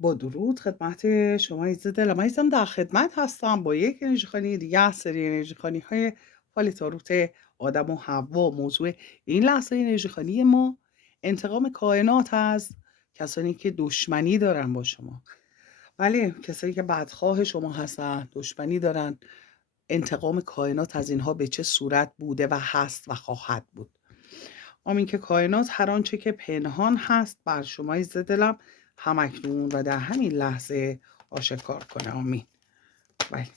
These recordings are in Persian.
با درود خدمت شما عزیز دلم. عزیزم در خدمت هستم با یک انرژی خوانی دیگه از سری انرژی خوانی های فال تاروت آدم و حوا. موضوع این لحظه انرژی خوانی ما انتقام کائنات از کسانی که دشمنی دارن با شما. بله، کسانی که بدخواه شما هستن، دشمنی دارن. انتقام کائنات از اینها به چه صورت بوده و هست و خواهد بود. آمین که کائنات هر آنچه که پنهان هست بر شما عزیز دلم همکنون و در همین لحظه آشکار کنه. آمین. بله.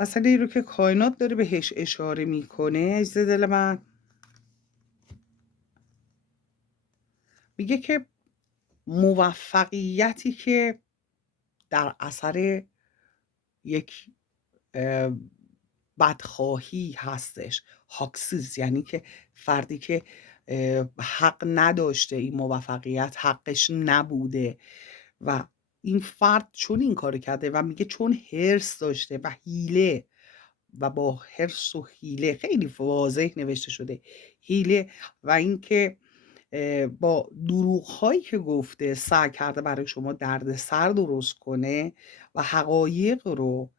مسئله رو که کائنات داره بهش اشاره میکنه عزیز دل من، میگه که موفقیتی که در اثر یک بدخواهی هستش، هاکسیز، یعنی که فردی که حق نداشته، این موفقیت حقش نبوده و این فرد چون این کار کرده و میگه چون حرص داشته و حیله و با حرص و حیله، خیلی واضح نوشته شده حیله، و اینکه با دروغ هایی که گفته سعی کرده برای شما دردسر درست کنه و حقایق رو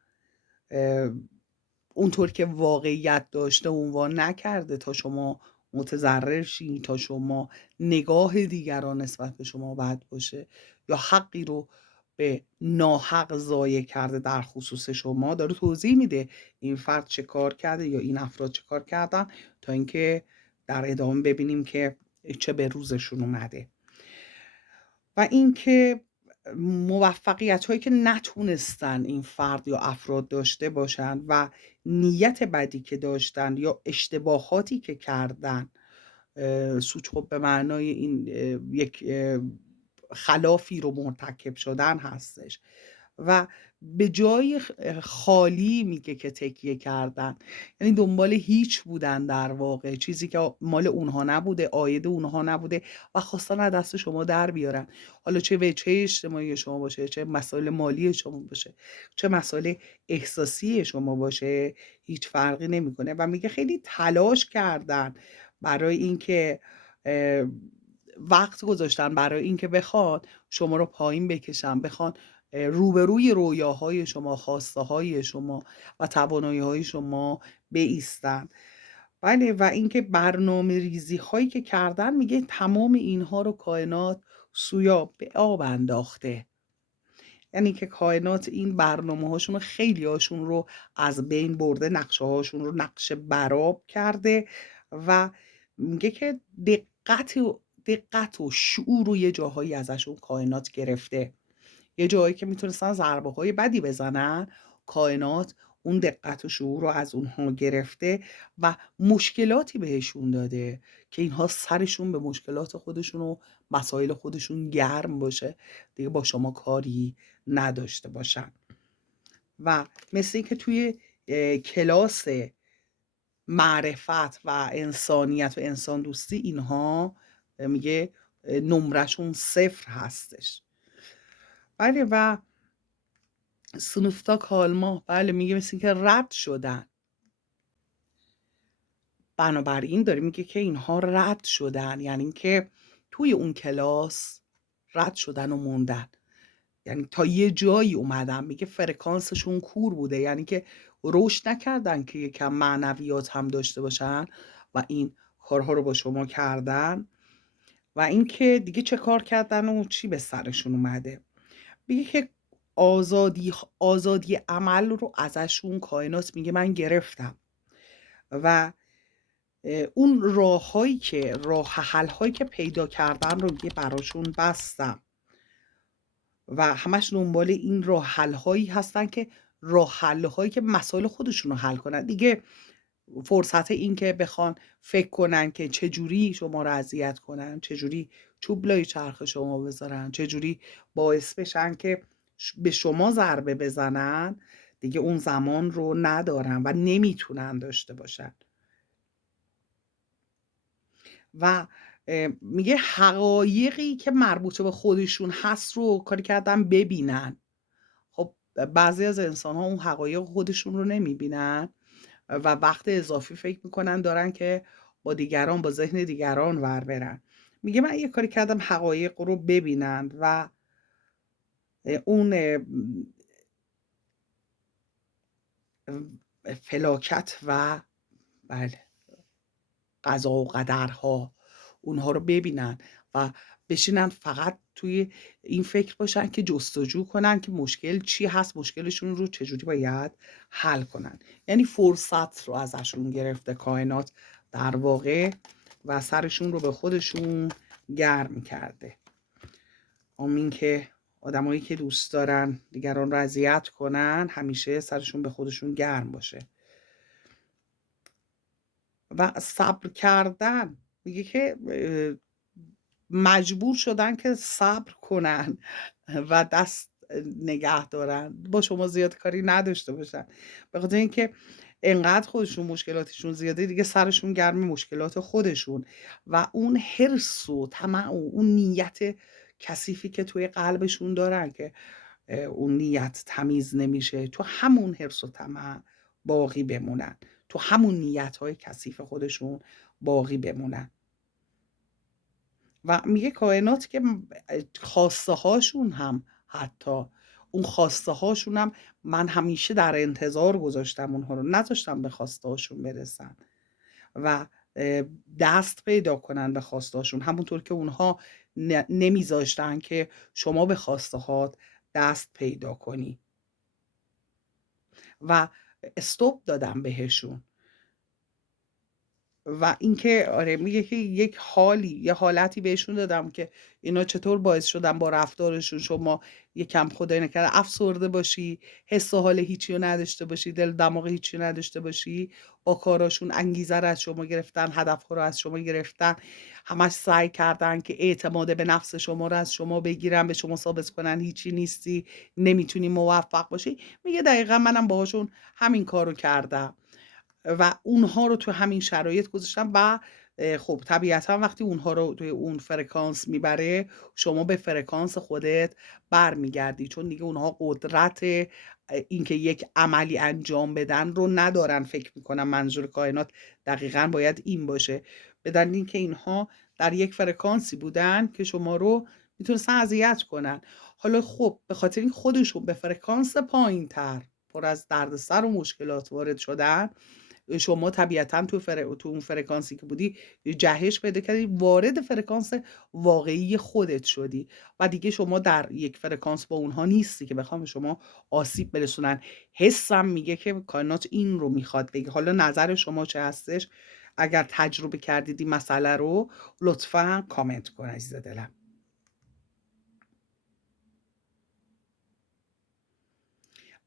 اونطور که واقعیت داشته عنوان نکرده تا شما متضرر شین، تا شما نگاه دیگران نسبت به شما بد باشه یا حقی رو به ناحق ضایع کرده در خصوص شما. داره توضیح میده این فرد چه کار کرده یا این افراد چه کار کردن تا اینکه در ادامه ببینیم که چه به روزشون اومده. و اینکه موفقیت هایی که نتونستن این فرد یا افراد داشته باشند و نیت بدی که داشتن یا اشتباهاتی که کردن، سوچ خب به معنای این یک خلافی رو مرتکب شدن هستش و به جای خالی میگه که تکیه کردن، یعنی دنبال هیچ بودن، در واقع چیزی که مال اونها نبوده، عاید اونها نبوده و خواستن از دست شما در بیارن. حالا چه وجهه اجتماعی شما باشه، چه مسائل مالی شما باشه، چه مسائل احساسی شما باشه، هیچ فرقی نمیکنه. و میگه خیلی تلاش کردن برای اینکه وقت گذاشتن برای اینکه بخوان شما رو پایین بکشن، بخوان روبروی رویاهای شما، خواسته های شما و توانایی های شما بایستن. بله، و اینکه برنامه ریزی هایی که کردن، میگه تمام اینها رو کائنات سویا به آب انداخته. یعنی که کائنات این برنامه هاشون رو، خیلی هاشون رو از بین برده، نقشه هاشون رو نقشه براب کرده و میگه که دقت و شعور رو یه جاهایی ازشون کائنات گرفته. یه جایی که میتونستن ضربه های بدی بزنن، کائنات اون دقت و شعور رو از اونها گرفته و مشکلاتی بهشون داده که اینها سرشون به مشکلات خودشون و مسائل خودشون گرم باشه، دیگه با شما کاری نداشته باشن. و مثل این که توی کلاس معرفت و انسانیت و انسان دوستی، اینها میگه نمرشون 0 هستش. بله، و سونوفتا کالما، بله، میگه مثل که رد شدن. بنابراین داره میگه که اینها رد شدن، یعنی اینکه توی اون کلاس رد شدن و موندن، یعنی تا یه جایی اومدن. میگه فرکانسشون کور بوده، یعنی که رشد نکردن که یکم معنویات هم داشته باشن و این کارها رو با شما کردن. و اینکه دیگه چه کار کردن و چی به سرشون اومده. میگه که آزادی عمل رو ازشون کائنات میگه من گرفتم و اون راه حل هایی که پیدا کردن رو میگه براشون بستم و همش دنبال این راه حل هایی هستن که راه حل هایی که مسائل خودشون رو حل کنن. دیگه فرصت این که بخوان فکر کنن که چجوری شما رو اذیت کنن، چجوری چوب لای چرخ شما بذارن، چجوری باعث بشن که به شما ضربه بزنن، دیگه اون زمان رو ندارن و نمیتونن داشته باشن. و میگه حقایقی که مربوط به خودشون هست رو کاری کردن ببینن. خب بعضی از انسان ها اون حقایق خودشون رو نمیبینن و وقت اضافی فکر میکنن دارن که با دیگران، با ذهن دیگران ور برن. میگه من یه کاری کردم حقایق رو ببینن و اون فلاکت و بله قضا و قدرها اونها رو ببینن و بشینن فقط توی این فکر باشن که جستجو کنن که مشکل چی هست، مشکلشون رو چجوری باید حل کنن. یعنی فرصت رو ازشون گرفته کائنات در واقع و سرشون رو به خودشون گرم کرده. آمین که آدمایی که دوست دارن دیگران رو اذیت کنن همیشه سرشون به خودشون گرم باشه. و صبر کردن میگه که مجبور شدن که صبر کنن و دست نگه دارن، با شما زیاد کاری نداشته باشن، به خاطر اینکه انقدر خودشون مشکلاتشون زیاده دیگه سرشون گرم مشکلات خودشون و اون حرص و طمع و اون نیت کثیفی که توی قلبشون دارن که اون نیت تمیز نمیشه، تو همون حرص و طمع باقی بمونن، تو همون نیت‌های کثیف خودشون باقی بمونن. و میگه کائنات که خواسته هاشون هم حتی اون خواسته هاشون هم من همیشه در انتظار گذاشتم، اونها رو نذاشتم به خواسته هاشون برسن و دست پیدا کنن به خواسته هاشون، همونطور که اونها نمیذاشتن که شما به خواسته هات دست پیدا کنی و استوب دادم بهشون. و اینکه آره میگه که یک حالی یه حالتی بهشون دادم که اینا چطور باعث شدن با رفتارشون شما یکم خدای نکرده افسرده باشی، حس و حال هیچی رو نداشته باشی، دل دماغ هیچی رو نداشته باشی، با کاراشون انگیزه رو از شما گرفتن، هدفها رو از شما گرفتن، همش سعی کردن که اعتماد به نفس شما رو از شما بگیرن، به شما ثابت کنن هیچی نیستی، نمیتونی موفق باشی. میگه دقیقا منم باهاشون همین کارو کردم و اونها رو تو همین شرایط گذاشتم و خب طبیعتا وقتی اونها رو توی اون فرکانس میبره شما به فرکانس خودت برمیگردی، چون دیگه اونها قدرت اینکه یک عملی انجام بدن رو ندارن. فکر میکنم منظور کائنات دقیقا باید این باشه، بدن اینکه اینها در یک فرکانسی بودن که شما رو میتونستن اذیت کنن. حالا خب به خاطر این خودشون به فرکانس پایین تر پر از دردسر و مشکلات وارد شدن، شما طبیعتا تو اون فرکانسی که بودی جهش پیدا کردی، وارد فرکانس واقعی خودت شدی و دیگه شما در یک فرکانس با اونها نیستی که بخوام شما آسیب برسونن. حسم میگه که کائنات این رو میخواد بگه. حالا نظر شما چه هستش؟ اگر تجربه کردید این مسئله رو لطفا کامنت کن عزیز دلم.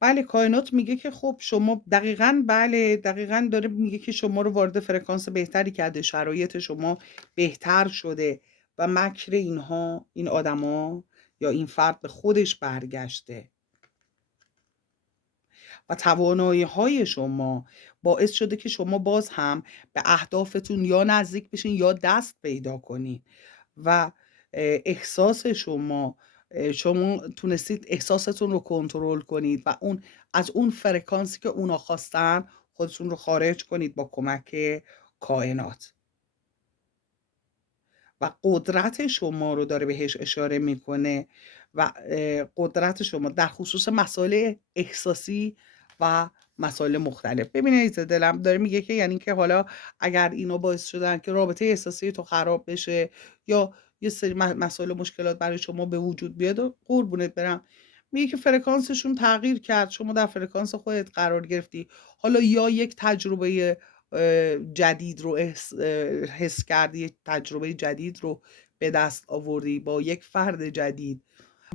بله کائنات میگه که خب شما دقیقاً بله دقیقاً داره میگه که شما رو وارد فرکانس بهتری کرده، شرایط شما بهتر شده و مکر اینها این آدما یا این فرد به خودش برگشته و توانایی های شما باعث شده که شما باز هم به اهدافتون یا نزدیک بشین یا دست پیدا کنین و احساس شما تونستید احساستون رو کنترل کنید و از اون فرکانسی که اونا خواستن خودتون رو خارج کنید با کمک کائنات و قدرت شما رو داره بهش اشاره میکنه و قدرت شما در خصوص مسائل احساسی و مسائل مختلف. ببینید دلم داره میگه که یعنی که حالا اگر اینا باعث شدن که رابطه احساسی تو خراب بشه یا یه سری مسائل و مشکلات برای شما به وجود بیاد و قربونت برم، میگه که فرکانسشون تغییر کرد، شما در فرکانس خودت قرار گرفتی، حالا یا یک تجربه جدید رو حس کردی، یک تجربه جدید رو به دست آوردی با یک فرد جدید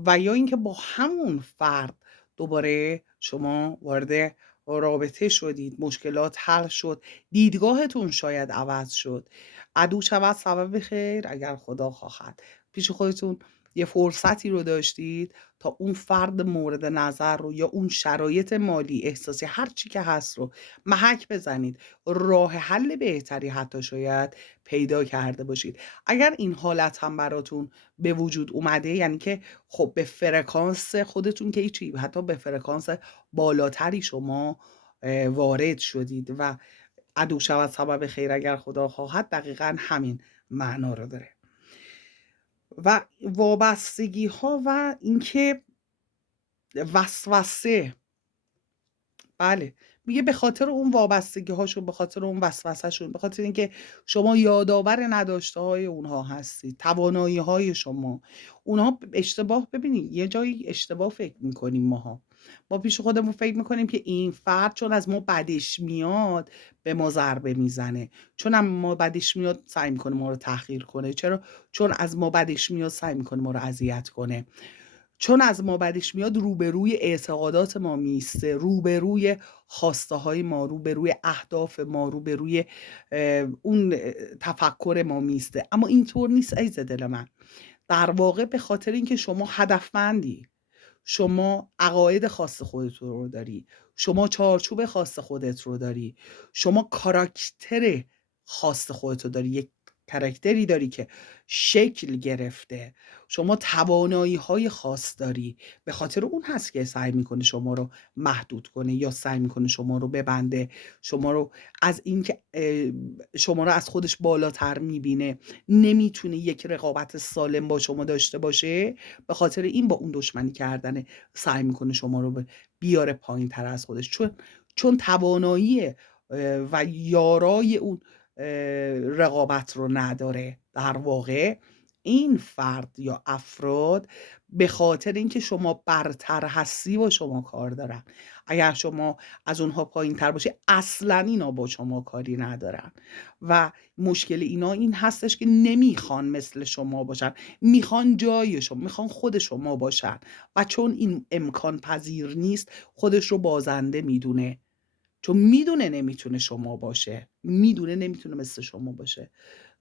و یا اینکه با همون فرد دوباره شما وارد رابطه شدید، مشکلات حل شد، دیدگاهتون شاید عوض شد. عدو شود سبب خیر اگر خدا خواهد. پیش خودتون یه فرصتی رو داشتید تا اون فرد مورد نظر رو یا اون شرایط مالی احساسی هر چی که هست رو محک بزنید، راه حل بهتری حتی شاید پیدا کرده باشید. اگر این حالت هم براتون به وجود اومده یعنی که خب به فرکانس خودتون که هیچی، حتی به فرکانس بالاتری شما وارد شدید و عدو شود سبب خیر اگر خدا خواهد دقیقا همین معنا رو داره. و وابستگی ها و اینکه وسوسه. بله، میگه به خاطر اون وابستگی‌هاشون، به خاطر اون وسوسه‌شون، به خاطر اینکه شما یادآور نداشته‌های اونها هستید، توانایی‌های شما. اونها اشتباه، ببینید یه جایی اشتباه فکر می‌کنیم ماها. ما پیش خودمون فکر می‌کنیم که این فرد چون از ما بدش میاد به ما ضربه میزنه، چون از ما بدش میاد سعی می‌کنه ما رو تحقیر کنه. چرا؟ چون از ما بدش میاد سعی می‌کنه ما رو اذیت کنه. چون از ما بدش میاد روبروی اعتقادات ما میسته، روبروی خواسته های ما، روبروی اهداف ما، روبروی اون تفکر ما میسته. اما اینطور نیست عزیز دل من. در واقع به خاطر اینکه شما هدفمندی، شما عقاید خاص خودت رو داری، شما چارچوب خاص خودت رو داری، شما کاراکتر خاص خودت رو داری، یک کاراکتری داری که شکل گرفته، شما توانایی‌های خاص داری. به خاطر اون هست که سعی میکنه شما رو محدود کنه یا سعی میکنه شما رو ببنده، شما رو از اینکه شما رو از خودش بالاتر میبینه، نمیتونه یک رقابت سالم با شما داشته باشه. به خاطر این با اون دشمنی کردن سعی میکنه شما رو بیاره پایین تر از خودش، چون توانایی و یارای اون رقابت رو نداره. در واقع این فرد یا افراد به خاطر اینکه شما برتر هستی با شما کار دارن. اگر شما از اونها پایین تر باشی اصلا اینا با شما کاری ندارن و مشکل اینا این هستش که نمیخوان مثل شما باشن، میخوان جای شما، میخوان خود شما باشن و چون این امکان پذیر نیست خودش رو بازنده میدونه، چون میدونه نمیتونه شما باشه، میدونه نمیتونه مثل شما باشه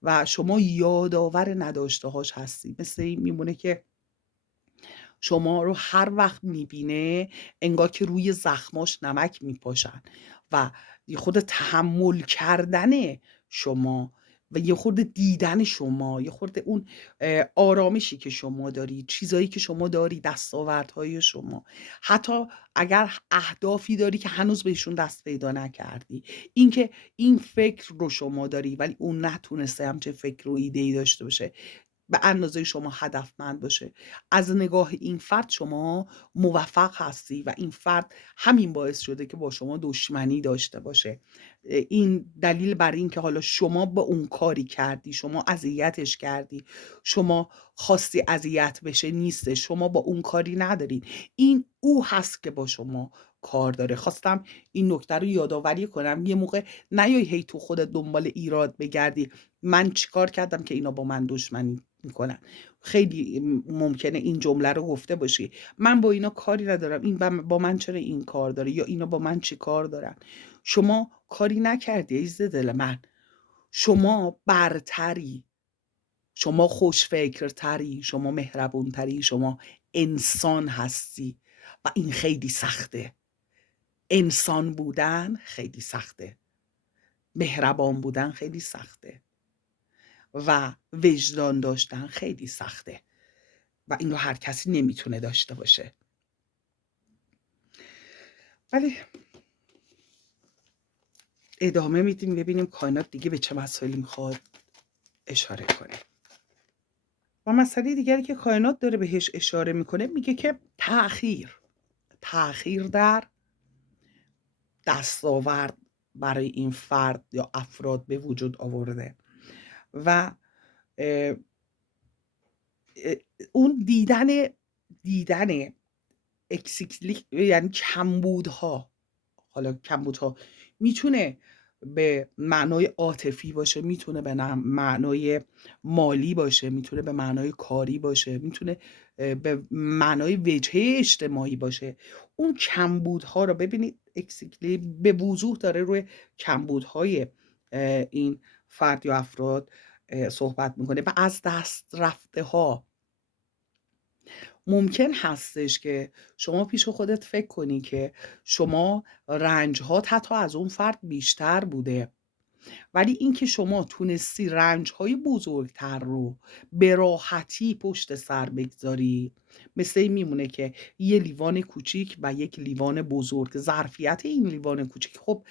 و شما یادآور نداشته‌هاش هستی. مثل این میمونه که شما رو هر وقت میبینه انگار که روی زخماش نمک میپاشن و یه خود تحمل کردن شما و یه خورده دیدن شما، یه خورده اون آرامشی که شما داری، چیزایی که شما داری، دستاوردهای شما، حتی اگر اهدافی داری که هنوز بهشون دست پیدا نکردی، اینکه این فکر رو شما داری ولی اون نتونسته همچه فکر و ایده‌ای داشته باشه به اندازه شما هدفمند باشه. از نگاه این فرد شما موفق هستی و این فرد همین باعث شده که با شما دشمنی داشته باشه. این دلیل بر این که حالا شما با اون کاری کردی، شما اذیتش کردی، شما خواستی اذیت بشه نیسته، شما با اون کاری ندارید. این او هست که با شما کار داره. خواستم این نکته رو یادآوری کنم. یه موقع نیای هی تو خودت دنبال ایراد بگردی من چیکار کردم که اینا با من دشمنی میکنن. خیلی ممکنه این جمله رو گفته باشی من با اینا کاری ندارم، این با من چرا این کار داره یا اینا با من چی کار دارن. شما کاری نکردی عزیز دل من، شما برتری، شما خوشفکرتری، شما مهربونتری، شما انسان هستی و این خیلی سخته. انسان بودن خیلی سخته، مهربان بودن خیلی سخته و وجدان داشتن خیلی سخته و این رو هر کسی نمیتونه داشته باشه. ولی ادامه میدیم ببینیم کائنات دیگه به چه مسائلی میخواد اشاره کنه. و مسئله دیگری که کائنات داره بهش اشاره میکنه میگه که تأخیر در دستاورد برای این فرد یا افراد به وجود آورده و اون دیدن یعنی کمبودها. حالا کمبودها میتونه به معنای عاطفی باشه، میتونه به معنای مالی باشه، میتونه به معنای کاری باشه، میتونه به معنای وجهه اجتماعی باشه. اون کمبودها رو ببینید اکسیکلی به وضوح داره روی کمبودهای این فرد یا افراد صحبت میکنه و از دست رفته ها. ممکن هستش که شما پیش خودت فکر کنی که شما رنج‌هات حتی از اون فرد بیشتر بوده، ولی اینکه شما تونستی رنج‌های بزرگتر رو به راحتی پشت سر بگذاری، مثل این میمونه که یه لیوان کوچیک و یک لیوان بزرگ، ظرفیت این لیوان کوچیک خب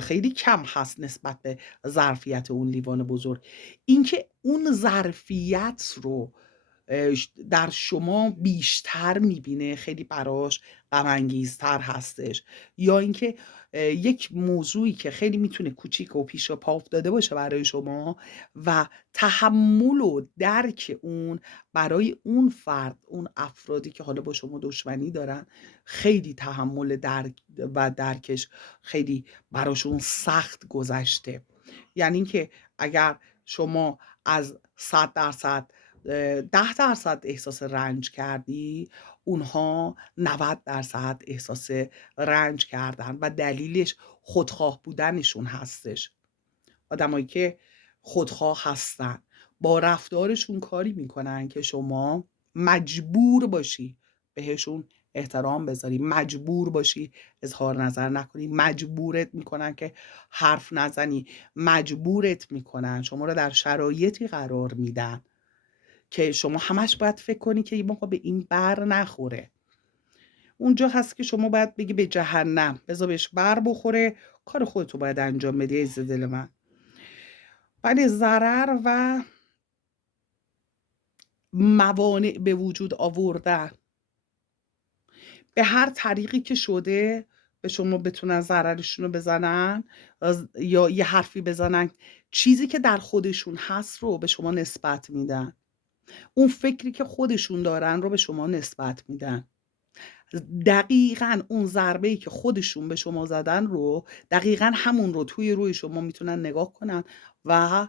خیلی کم هست نسبت به ظرفیت اون لیوان بزرگ. اینکه اون ظرفیت رو در شما بیشتر میبینه، خیلی براش غم‌انگیزتر هستش، یا اینکه یک موضوعی که خیلی میتونه کوچیک و پیش پا افتاده باشه برای شما و تحمل و درک اون برای اون فرد، اون افرادی که حالا با شما دشمنی دارن، خیلی تحمل درک و درکش خیلی براشون سخت گذشته. یعنی اینکه اگر شما از 100% 10% احساس رنج کردی، اونها 90% احساس رنج کردن و دلیلش خودخواه بودنشون هستش. آدمایی که خودخواه هستن با رفتارشون کاری میکنن که شما مجبور باشی بهشون احترام بذاری، مجبور باشی اظهار نظر نکنی، مجبورت میکنن که حرف نزنی، مجبورت میکنن، شما رو در شرایطی قرار میدن که شما همش باید فکر کنی که ما به این بر نخوره. اونجا هست که شما باید بگی به جهنم، بذار بهش بر بخوره، کار خودتو باید انجام بدی عزیز دل من. ولی ضرر و موانع به وجود آوردن به هر طریقی که شده به شما بتونن ضررشون رو بزنن یا یه حرفی بزنن، چیزی که در خودشون هست رو به شما نسبت میدن، اون فکری که خودشون دارن رو به شما نسبت میدن، دقیقاً اون ضربه‌ای که خودشون به شما زدن رو دقیقاً همون رو توی روی شما میتونن نگاه کنن و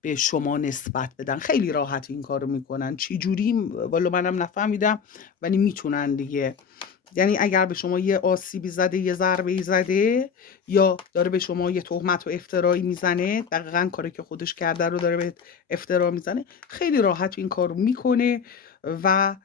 به شما نسبت بدن. خیلی راحت این کارو میکنن. چی جوری؟ والا منم نفهمیدم، ولی میتونن دیگه. یعنی اگر به شما یه آسیبی زده، یه ضربه‌ای زده، یا داره به شما یه تهمت و افترایی میزنه، دقیقاً کاری که خودش کرده رو داره به افترا میزنه، خیلی راحت این کارو میکنه و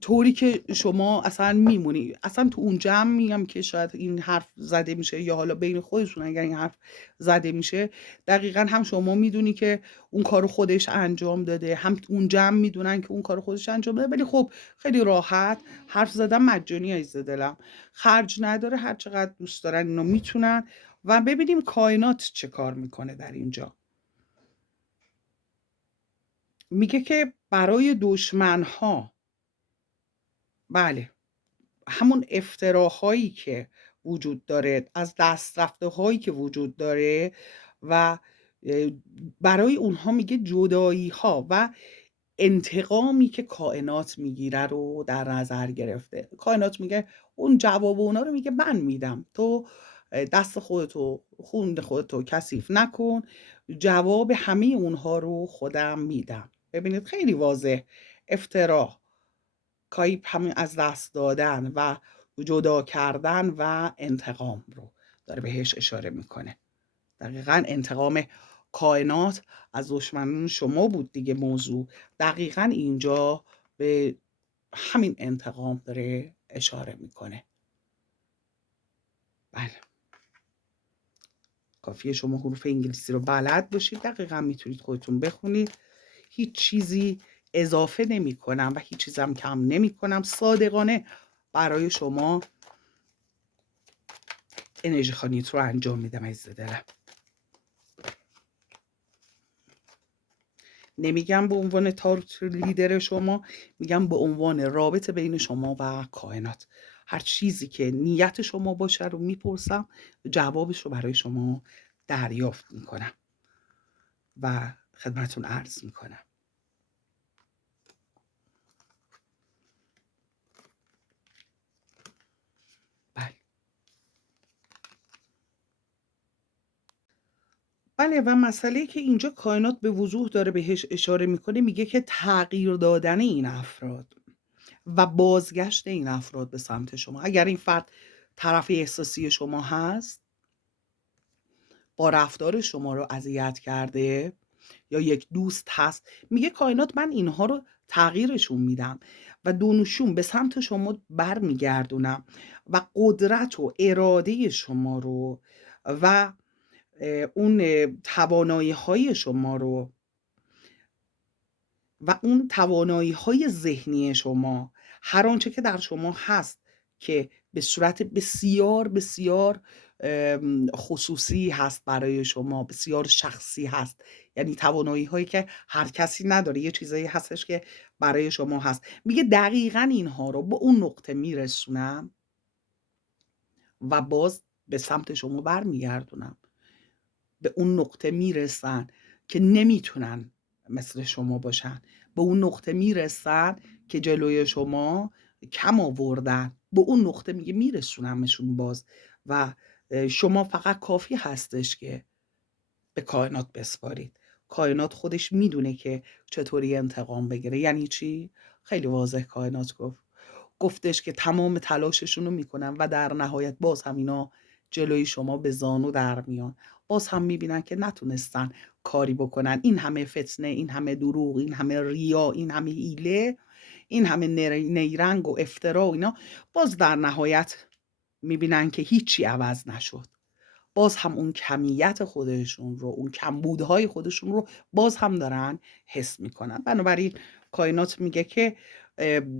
طوری که شما اصلا میمونی. اصلا تو اون جمع میگم که شاید این حرف زده میشه، یا حالا بین خودشون اگر این حرف زده میشه، دقیقا هم شما میدونی که اون کارو خودش انجام داده، هم اون جمع میدونن که اون کارو خودش انجام داده، ولی خب خیلی راحت حرف زدن مجانی عزیز دلم، خرج نداره، هر چقدر دوست دارن اینو میتونن. و ببینیم کائنات چه کار میکنه در اینجا. میگه که برای دشمنها، بله، همون افتراهایی که وجود داره، از دست رفته هایی که وجود داره و برای اونها میگه جدایی ها و انتقامی که کائنات میگیره رو در نظر گرفته. کائنات میگه اون جواب اونا رو میگه من میدم، تو دست خودتو، خون خودتو کثیف نکن، جواب همه اونها رو خودم میدم. ببینید خیلی واضح، افترا، کایپ همین از دست دادن و جدا کردن و انتقام رو داره بهش اشاره میکنه. دقیقا انتقام کائنات از دشمنان شما بود دیگه. موضوع دقیقا اینجا به همین انتقام داره اشاره میکنه. بله، کافیه شما حروف انگلیسی رو بلد باشید، دقیقا میتونید خودتون بخونید. هیچ چیزی اضافه نمی کنم و هیچ چیزم کم نمی کنم. صادقانه برای شما انرژی خانیت رو انجام میدم عزیز دلم. نمیگم به عنوان تاروت لیدر شما، میگم به عنوان رابطه بین شما و کائنات. هر چیزی که نیت شما باشه رو میپرسم، جوابش رو برای شما دریافت میکنم و خدمتون عرض میکنم. بله، و مسئله که اینجا کائنات به وضوح داره بهش اشاره میکنه، میگه که تغییر دادن این افراد و بازگشت این افراد به سمت شما. اگر این فرد طرف احساسی شما هست، با رفتار شما رو اذیت کرده، یا یک دوست هست، میگه کائنات من اینها رو تغییرشون میدم و دونشون به سمت شما بر میگردونم و قدرت و اراده شما رو و اون توانایی های شما رو و اون توانایی های ذهنی شما، هر آنچه که در شما هست که به صورت بسیار بسیار خصوصی هست برای شما، بسیار شخصی هست، یعنی توانایی هایی که هر کسی نداره، یه چیزایی هستش که برای شما هست. میگه دقیقا اینها رو به اون نقطه میرسونم و باز به سمت شما برمیگردونم. به اون نقطه میرسن که نمیتونن مثل شما باشن، به اون نقطه میرسن که جلوی شما کم آوردن، به اون نقطه میگه میرسونمشون باز. و شما فقط کافی هستش که به کائنات بسپارید. کائنات خودش میدونه که چطوری انتقام بگیره. یعنی چی؟ خیلی واضح کائنات گفتش که تمام تلاششون رو میکنن و در نهایت باز هم اینا جلوی شما به زانو در میان. باز هم میبینن که نتونستن کاری بکنن. این همه فتنه، این همه دروغ، این همه ریا، این همه حیله، این همه نیرنگ و افترا و اینا، باز در نهایت میبینن که هیچی عوض نشد. باز هم اون کمیت خودشون رو، اون کمبودهای خودشون رو باز هم دارن حس میکنن. بنابراین کائنات میگه که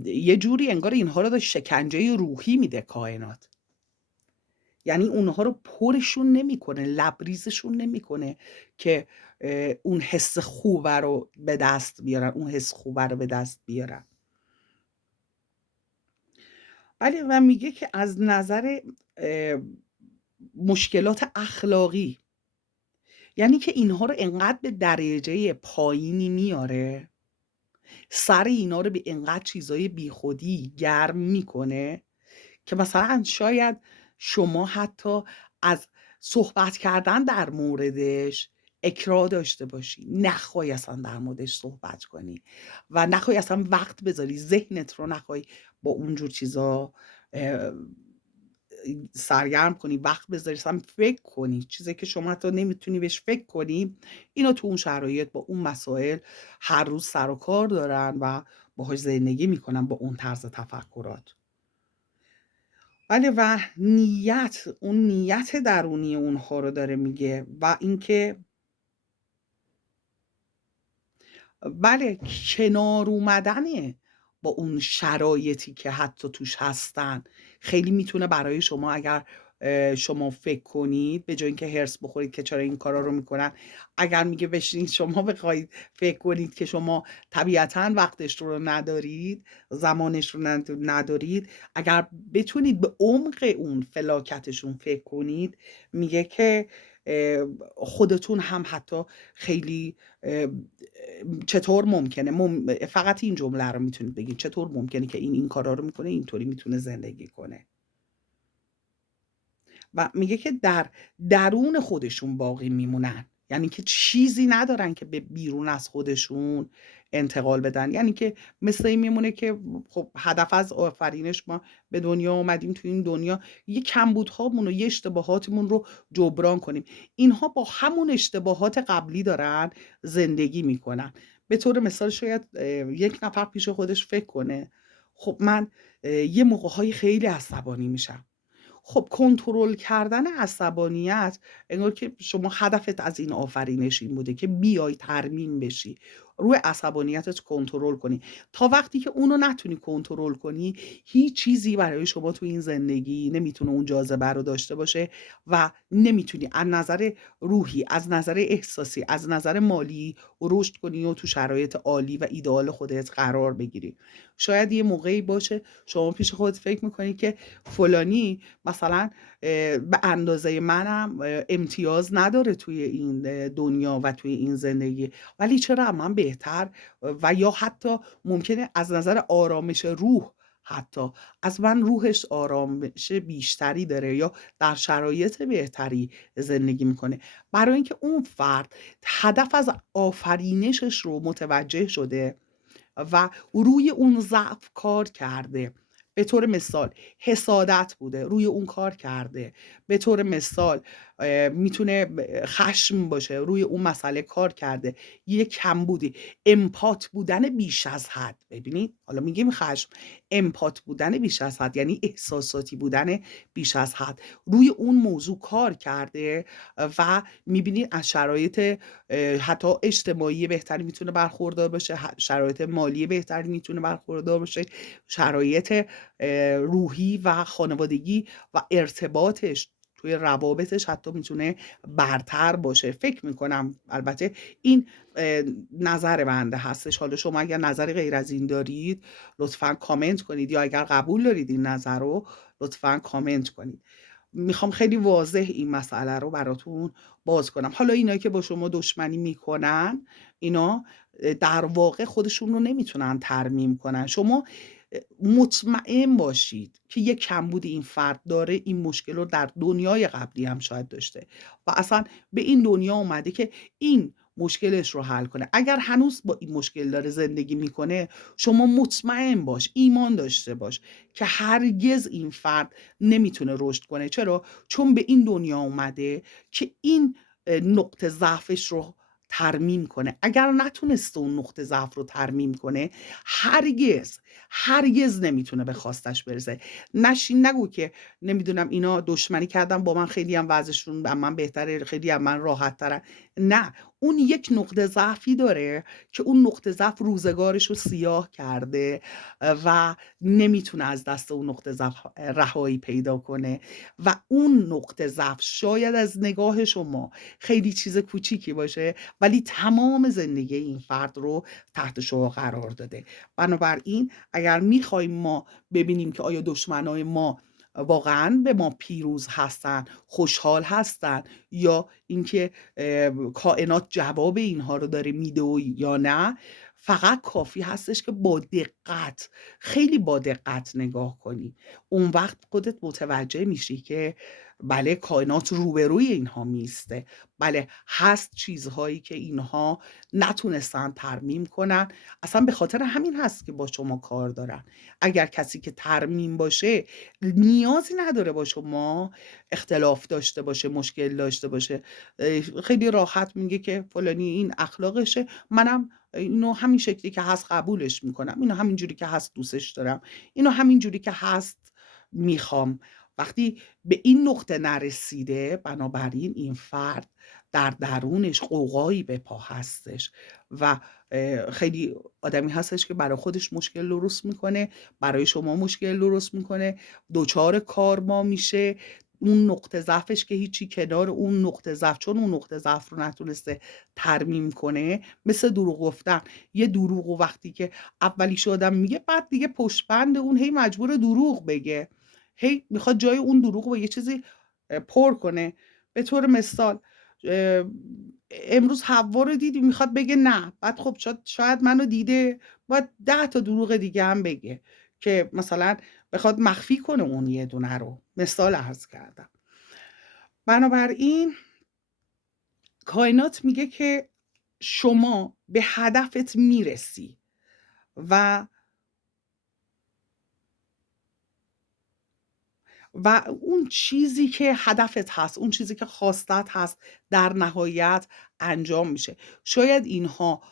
یه جوری انگار اینها رو داره شکنجه روحی میده کائنات. یعنی اونها رو پرشون نمیکنه، لبریزشون نمیکنه که اون حس خوبه رو به دست بیارن، اون حس خوبه رو به دست بیارن. بله، و میگه که از نظر مشکلات اخلاقی، یعنی که اینها رو انقدر به درجه پایینی میاره، سر اینا رو به انقدر چیزای بیخودی گرم میکنه که مثلا شاید شما حتی از صحبت کردن در موردش اکراه داشته باشی، نخوای اصلا در موردش صحبت کنی و نخوای اصلا وقت بذاری، ذهنت رو نخوای با اونجور چیزا سرگرم کنی، وقت بذاری، اصلا فکر کنی چیزی که شما حتی نمیتونی بهش فکر کنی. اینا تو اون شرایط با اون مسائل هر روز سر و کار دارن و باهاش زندگی میکنن، با اون طرز تفکرات. بله، و نیت، اون نیت درونی اونها رو داره میگه و اینکه بله، کنار اومدنه با اون شرایطی که حتی توش هستن خیلی میتونه برای شما، اگر شما فکر کنید به جای اینکه هرس بخورید که چرا این کارا رو میکنن، اگر میگه بشینید شما بخواید فکر کنید که شما طبیعتا وقتش رو ندارید، زمانش رو ندارید، اگر بتونید به عمق اون فلاکتشون فکر کنید، میگه که خودتون هم حتی خیلی چطور ممکنه، فقط این جمله رو میتونید بگید، چطور ممکنه که این کارا رو میکنه، اینطوری میتونه زندگی کنه. و میگه که در درون خودشون باقی میمونن، یعنی که چیزی ندارن که به بیرون از خودشون انتقال بدن. یعنی که مثل این میمونه که خب هدف از آفرینش ما به دنیا اومدیم، تو این دنیا یه کمبودهامون و یه اشتباهاتمون رو جبران کنیم. اینها با همون اشتباهات قبلی دارن زندگی میکنن. به طور مثال شاید یک نفر پیش خودش فکر کنه خب من یه موقع‌های خیلی عصبانی میشم. خب کنترل کردن عصبانیت، انگار که شما هدفت از این آفرینش این بوده که بیای ترمیم بشی، روی عصبانیتت کنترل کنی. تا وقتی که اونو نتونی کنترل کنی، هیچ چیزی برای شما تو این زندگی نمیتونه اون جاذبه رو داشته باشه و نمیتونی از نظر روحی، از نظر احساسی، از نظر مالی رشد کنی و تو شرایط عالی و ایدئال خودت قرار بگیری. شاید یه موقعی باشه شما پیش خودت فکر میکنی که فلانی مثلا به اندازه منم امتیاز نداره توی این دنیا و توی این زندگی، ولی چرا من بهتر، و یا حتی ممکنه از نظر آرامش روح حتی از من روحش آرامش بیشتری داره یا در شرایط بهتری زندگی میکنه، برای اینکه اون فرد هدف از آفرینشش رو متوجه شده و روی اون ضعف کار کرده. به طور مثال حسادت بوده، روی اون کار کرده. به طور مثال میتونه خشم باشه، روی اون مسئله کار کرده. یه کمبودی، امپات بودن بیش از حد. ببینید حالا میگیم خشم، امپات بودن بیش از حد یعنی احساساتی بودن بیش از حد، روی اون موضوع کار کرده و میبینید از شرایط حتی اجتماعی بهتری میتونه برخوردار باشه، شرایط مالی بهتری میتونه برخوردار باشه، شرایط روحی و خانوادگی و ارتباطش توی روابطش حتی میتونه برتر باشه. فکر میکنم، البته این نظر بنده هستش. حالا شما اگر نظری غیر از این دارید لطفا کامنت کنید، یا اگر قبول دارید این نظر رو لطفا کامنت کنید. میخوام خیلی واضح این مسئله رو براتون باز کنم. حالا اینایی که با شما دشمنی میکنن، اینا در واقع خودشون رو نمیتونن ترمیم کنن. شما مطمئن باشید که یک کمبود این فرد داره، این مشکل رو در دنیای قبلی هم شاید داشته و اصلا به این دنیا اومده که این مشکلش رو حل کنه. اگر هنوز با این مشکل داره زندگی میکنه، شما مطمئن باش، ایمان داشته باش که هرگز این فرد نمیتونه رشد کنه. چرا؟ چون به این دنیا اومده که این نقطه ضعفش رو ترمیم کنه. اگر نتونسته اون نقطه ضعف رو ترمیم کنه، هرگز نمیتونه به خواستش برسه. نشین نگو که نمیدونم اینا دشمنی کردن با من، خیلی هم وضعشون با من بهتره، خیلی هم من راحت تره. نه، اون یک نقطه ضعفی داره که اون نقطه ضعف روزگارش رو سیاه کرده و نمیتونه از دست اون نقطه ضعف رهایی پیدا کنه. و اون نقطه ضعف شاید از نگاه شما خیلی چیز کوچیکی باشه، ولی تمام زندگی این فرد رو تحت شعاع قرار داده. بنابراین اگر میخوایم ما ببینیم که آیا دشمنای ما واقعا به ما پیروز هستن، خوشحال هستن، یا اینکه کائنات جواب اینها رو داره میده یا نه، فقط کافی هستش که با دقت، خیلی با دقت نگاه کنی. اون وقت خودت متوجه میشی که بله، کائنات روبروی اینها میسته. بله، هست چیزهایی که اینها نتونستن ترمیم کنن. اصلا به خاطر همین هست که با شما کار دارن. اگر کسی که ترمیم باشه، نیازی نداره با شما اختلاف داشته باشه، مشکل داشته باشه. خیلی راحت میگه که فلانی این اخلاقشه، منم اینو همین شکلی که هست قبولش میکنم، اینو همین جوری که هست دوستش دارم، اینو همین جوری که هست میخوام. وقتی به این نقطه نرسیده، بنابراین این فرد در درونش قوقایی به پا هستش و خیلی آدمی هستش که برای خودش مشکل درست میکنه، برای شما مشکل درست میکنه، دوچار کارما میشه. اون نقطه ضعفش که هیچی، کنار اون نقطه ضعف، چون اون نقطه ضعف رو نتونسته ترمیم کنه، مثل دروغ گفتن. یه دروغ و وقتی که اولیش آدم میگه، بعد دیگه پشت بند اون هی مجبور دروغ بگه، هی میخواد جای اون دروغ رو با یه چیزی پر کنه. به طور مثال امروز حوا رو دیدی، میخواد بگه نه، بعد خب شاید منو دیده، باید 10 تا دروغ دیگه هم بگه که مثلا بخواد مخفی کنه اون یه دونه رو. مثال عرض کردم. بنابراین کائنات میگه که شما به هدفت میرسی و اون چیزی که هدفت هست، اون چیزی که خواستت هست، در نهایت انجام میشه. شاید اینها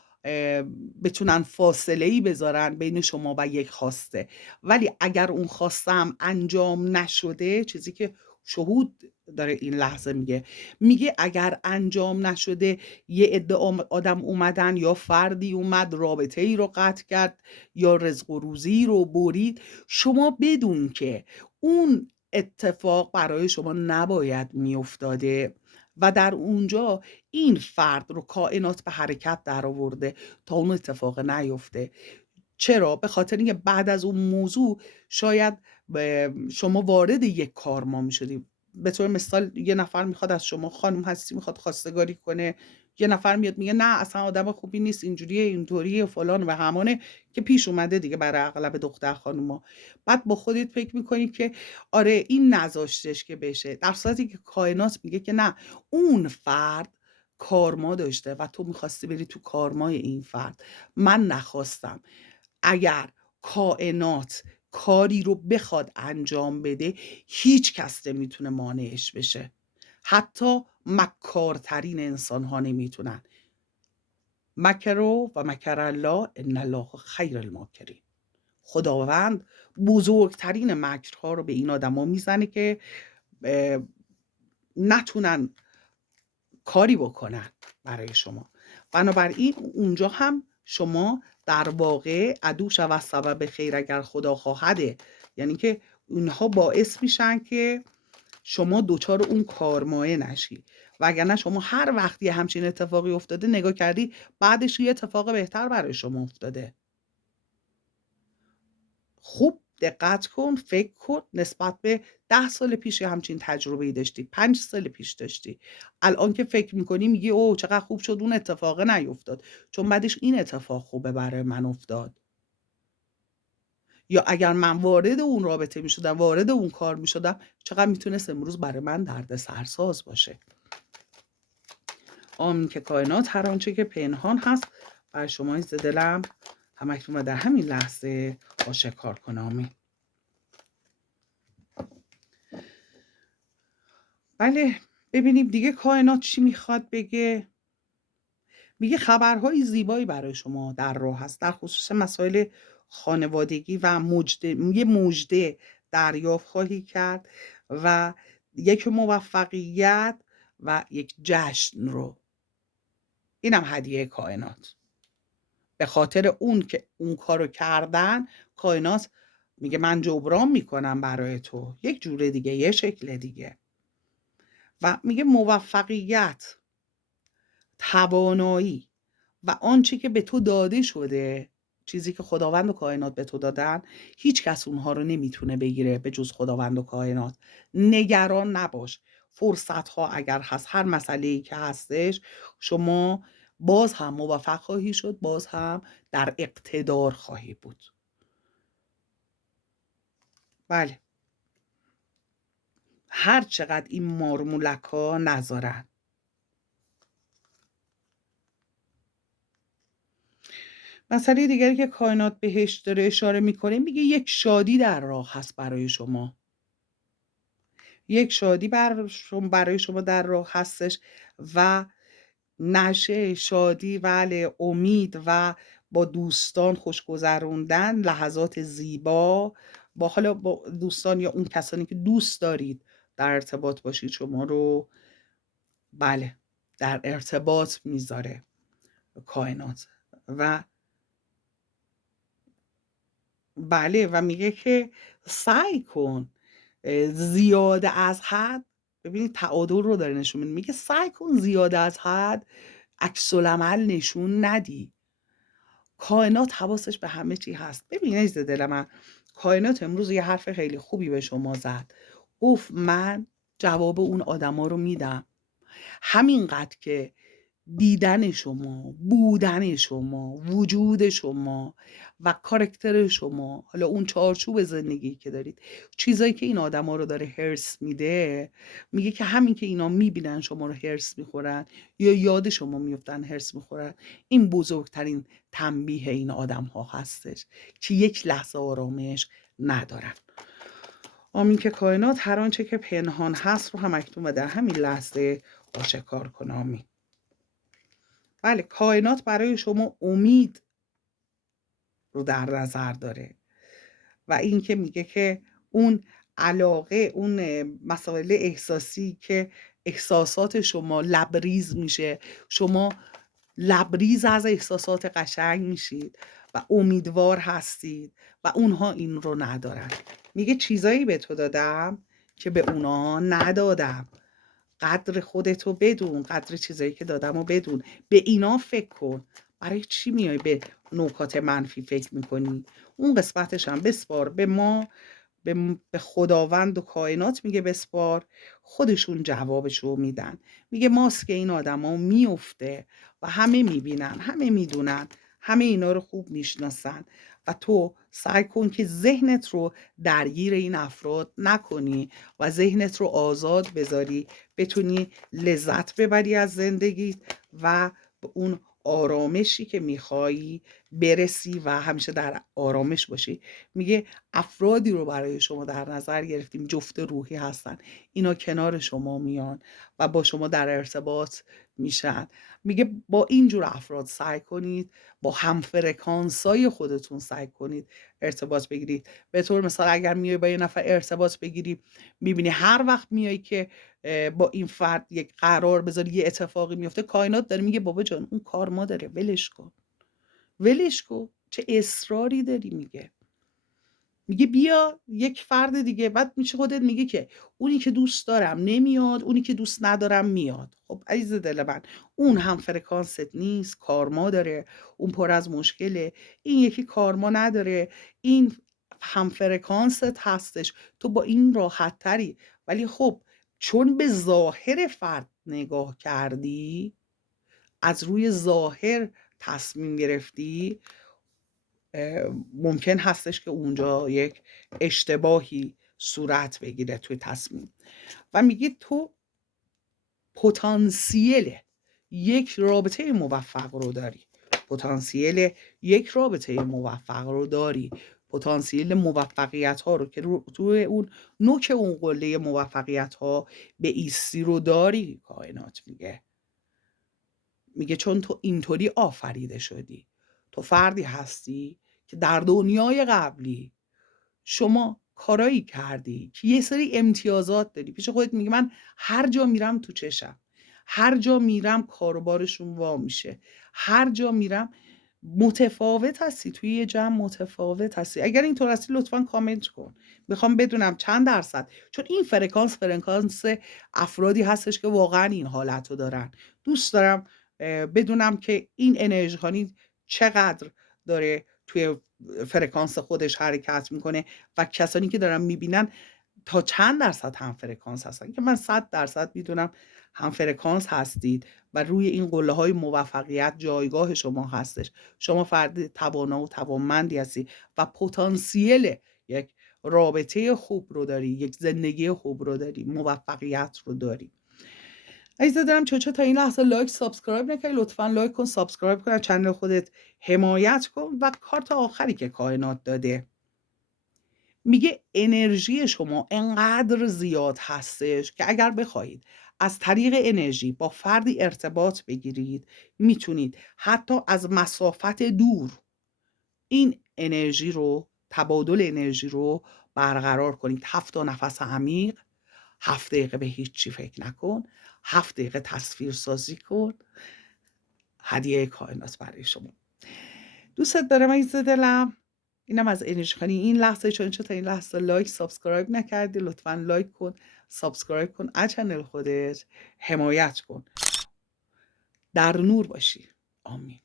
بتونن فاصله‌ای بذارن بین شما و یک خواسته، ولی اگر اون خواسته هم انجام نشده، چیزی که شهود داره این لحظه میگه اگر انجام نشده، یه عده آدم اومدن، یا فردی اومد رابطه ای رو قطع کرد، یا رزق و روزی رو برید، شما بدون که اون اتفاق برای شما نباید میافتاده و در اونجا این فرد رو کائنات به حرکت در آورده تا اون اتفاق نیفته. چرا؟ به خاطر اینکه بعد از اون موضوع شاید شما وارد یک کارما میشدی. به طور مثال یه نفر میخواد از شما، خانم هستی، میخواد خواستگاری کنه، یه نفر میاد میگه نه اصلا آدم خوبی نیست، اینجوریه اینطوریه فلان و همانه، که پیش اومده دیگه برای اغلب دختر خانوما. بعد با خودت فکر میکنی که آره این نذاشتش که بشه، در صورتی که کائنات میگه که نه، اون فرد کارما داشته و تو میخواستی بری تو کارمای این فرد. من نخواستم. اگر کائنات کاری رو بخواد انجام بده، هیچ کس نمیتونه مانعش بشه. حتی مکارترین انسان ها نمیتونن. مکروا و مکر الله ان الله خیر الماکرین. خداوند بزرگترین مکرها رو به این آدما میزنه که نتونن کاری بکنن برای شما. بنابراین اونجا هم شما در واقع عدو شود سبب خیر اگر خدا خواهده، یعنی که اونها باعث میشن که شما دوچار اون کارمایه نشی. وگرنه شما هر وقتی همچین اتفاقی افتاده نگاه کردی بعدش یه اتفاق بهتر برای شما افتاده. خوب دقت کن، فکر کن، نسبت به 10 سال پیش همچین تجربه‌ای داشتی، 5 سال پیش داشتی، الان که فکر میکنی میگی اوه چقدر خوب شد اون اتفاق نیفتاد، چون بعدش این اتفاق خوبه برای من افتاد. یا اگر من وارد اون رابطه میشدم، وارد اون کار میشدم، چقدر میتونست امروز برای من درد سرساز باشه. آمین که کائنات هر آنچه که پنهان هست بر شما عزیز دلم همکنون و در همین لحظه آشکار کنم. آمین. بله، ببینیم دیگه کائنات چی میخواد بگه. میگه خبرهای زیبایی برای شما در راه هست در خصوص مسائل خانوادگی و مژده دریافت خواهی کرد و یک موفقیت و یک جشن رو. اینم هدیه کائنات. به خاطر اون که اون کارو کردن، کائنات میگه من جبران میکنم برای تو، یک جور دیگه، یه شکل دیگه. و میگه موفقیت، توانایی و آنچه که به تو داده شده، چیزی که خداوند و کائنات به تو دادن، هیچ کس اونها رو نمیتونه بگیره به جز خداوند و کائنات. نگران نباش. فرصت ها اگر هست، هر مسئله‌ای که هستش، شما باز هم موفق خواهی شد، باز هم در اقتدار خواهی بود. بله، هر چقدر این مارمولک ها نذارن. مسئله دیگری که کائنات بهش داره اشاره میکنه، میگه یک شادی در راه هست برای شما. یک شادی برای شما در راه هستش و نشه، شادی، بله، امید و با دوستان خوش گذروندن لحظات زیبا، حالا با دوستان یا اون کسانی که دوست دارید در ارتباط باشید، شما رو بله در ارتباط میذاره کائنات. و بله، و میگه که سعی کن زیاده از حد، ببینید تعادل رو داره نشون میده، میگه سعی کن زیاده از حد عکس العمل نشون ندی. کائنات حواسش به همه چی هست. ببینید عزیز دل من، کائنات امروز یه حرف خیلی خوبی به شما زد، گفت من جواب اون آدما رو میدم. همینقدر که دیدن شما، بودن شما، وجود شما و کاراکتر شما، حالا اون چارچوب زندگی که دارید، چیزایی که این آدما رو داره هرس میده، میگه که همین که اینا میبینن شما رو هرس میخورن یا یاد شما میفتن هرس میخورن، این بزرگترین تنبیه این آدم ها هستش که یک لحظه آرامش ندارن. آمین که کائنات هر آنچه که پنهان هست رو هم اکنون و در همین لحظه آشکار کنه. آمین. بله، کائنات برای شما امید رو در نظر داره و این که میگه که اون علاقه، اون مسائل احساسی که احساسات شما لبریز میشه، شما لبریز از احساسات قشنگ میشید و امیدوار هستید و اونها این رو ندارن. میگه چیزایی به تو دادم که به اونا ندادم. قدر خودتو بدون، قدر چیزایی که دادم و بدون، به اینا فکر کن. برای چی میای به نکات منفی فکر میکنی؟ اون قسمتش هم بسپار به ما، به خداوند و کائنات میگه بسپار، خودشون جوابشو میدن. میگه ماسک این آدم ها میفته و همه میبینن، همه میدونن، همه اینا رو خوب میشناسن و تو سعی کن که ذهنت رو درگیر این افراد نکنی و ذهنت رو آزاد بذاری، بتونی لذت ببری از زندگیت و به اون آرامشی که میخوایی برسی و همیشه در آرامش باشی. میگه افرادی رو برای شما در نظر گرفتیم، جفت روحی هستن، اینا کنار شما میان و با شما در ارتباط میشن. میگه با اینجور افراد سعی کنید، با همفرکانسای خودتون سعی کنید ارتباط بگیرید. به طور مثال اگر میای با یه نفر ارتباط بگیری، میبینی هر وقت میای که با این فرد یک قرار بذاری یه اتفاقی میفته، کائنات داره میگه بابا جان اون کار ما داره، ولش کن، ولش کن، چه اصراری داری؟ میگه میگه بیا یک فرد دیگه، بعد میشه خودت میگه که اونی که دوست دارم نمیاد، اونی که دوست ندارم میاد. خب عزیز دل من، اون هم فرکانست نیست، کارما داره، اون پر از مشکله، این یکی کارما نداره، این هم فرکانست هستش، تو با این راحت تری. ولی خب چون به ظاهر فرد نگاه کردی، از روی ظاهر تصمیم گرفتی، ممکن هستش که اونجا یک اشتباهی صورت بگیره توی تصمیم. و میگه تو پتانسیل یک رابطه موفق رو داری، پتانسیل یک رابطه موفق رو داری، پتانسیل موفقیت ها رو که توی اون نوک اون قله موفقیت ها به ایستی رو داری. کائنات میگه چون تو اینطوری آفریده شدی، تو فردی هستی که در دنیای قبلی شما کارایی کردی که یه سری امتیازات داری. پیش خودت میگی من هر جا میرم تو چشم، هر جا میرم کاروبارشون وا میشه، هر جا میرم متفاوت هستی، توی یه جمع متفاوت هستی. اگر اینطور هستی لطفا کامنت کن، میخوام بدونم چند درصد. چون این فرکانس افرادی هستش که واقعا این حالت رو دارن. دوست دارم بدونم که این انرژی چقدر داره توی فرکانس خودش حرکت میکنه و کسانی که دارن میبینن تا چند درصد هم فرکانس هستن، که من 100% میدونم هم فرکانس هستید و روی این قله های موفقیت جایگاه شما هستش. شما فرد توانا و توانمندی هستی و پتانسیل یک رابطه خوب رو داری، یک زندگی خوب رو داری، موفقیت رو داری. عزیزا دارم چون تا این لحظه لایک سابسکرایب نکردی، لطفا لایک کن، سابسکرایب کن، از چنل خودت حمایت کن. و کارت آخری که کائنات داده میگه انرژی شما انقدر زیاد هستش که اگر بخواهید از طریق انرژی با فردی ارتباط بگیرید، میتونید حتی از مسافت دور این انرژی رو، تبادل انرژی رو برقرار کنید. 7 نفس عمیق، 7 دقیقه به هیچ چی فکر نکن، 7 دقیقه تصویر سازی کن. هدیه کائنات برای شما. دوستت دارم عزیز دلم. اینم از انرژی خانی این لحظه. چون تا این لحظه لایک سابسکرایب نکردی، لطفا لایک کن، سابسکرایب کن، از چنل خودت حمایت کن. در نور باشی. آمین.